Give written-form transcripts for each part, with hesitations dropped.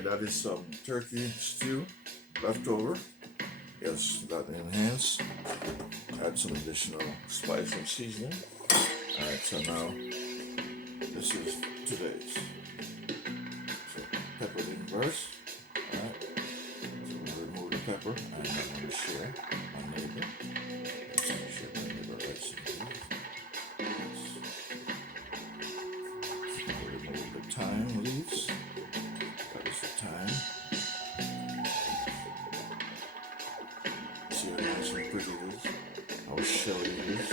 Alright, that is some turkey stew left over. Yes, that enhanced. Add some additional spice and seasoning. Alright, so now this is today's. So pepper didn't burst. Alright. So we'll remove the pepper and I'm going to share my neighbor. Let's share my neighbor right so remove the thyme leaves. That is the thyme. See how nice and pretty it is. How shelly it is.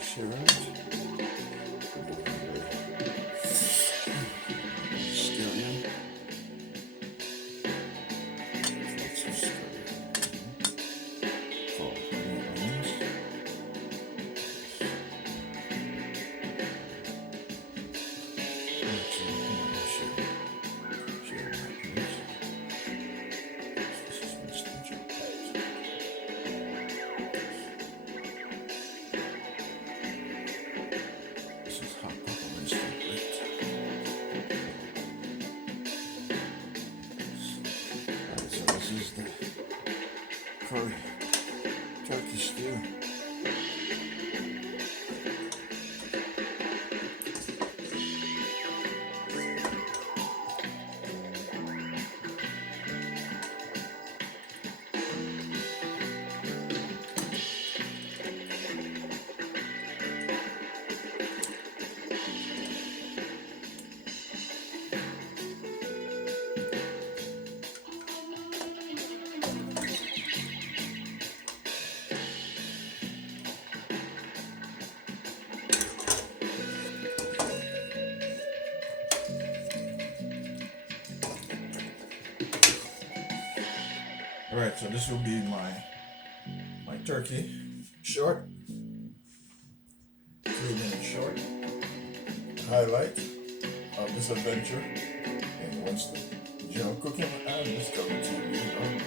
Share it. This is the curry turkey stew. Alright, so this will be my turkey short, 3-minute short, highlight of this adventure in Winston GeL cooking and Discovery TV.